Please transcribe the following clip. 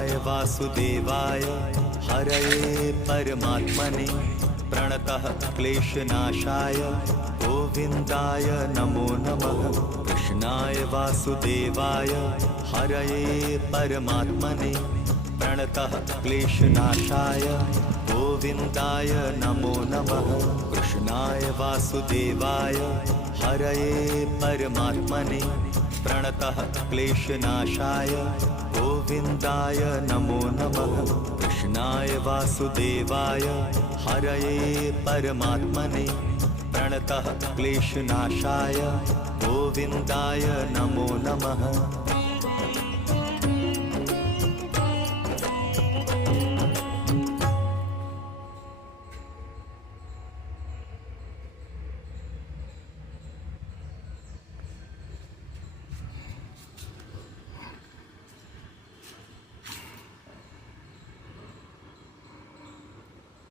कृष्णाय वासुदेवाय हरये परमात्मने प्रणतः क्लेशनाशाय गोविन्दाय नमो नमः। कृष्णाय वासुदेवाय हरये परमात्मने प्रणतः क्लेशनाशाय गोविन्दाय नमो नमः। कृष्णाय वासुदेवाय हरये परमात्मने प्रणतः क्लेशनाशाय गोविन्दाय नमो नमः। कृष्णाय वासुदेवाय हरये परमात्मने प्रणतः क्लेशनाशाय गोविन्दाय नमो नमः।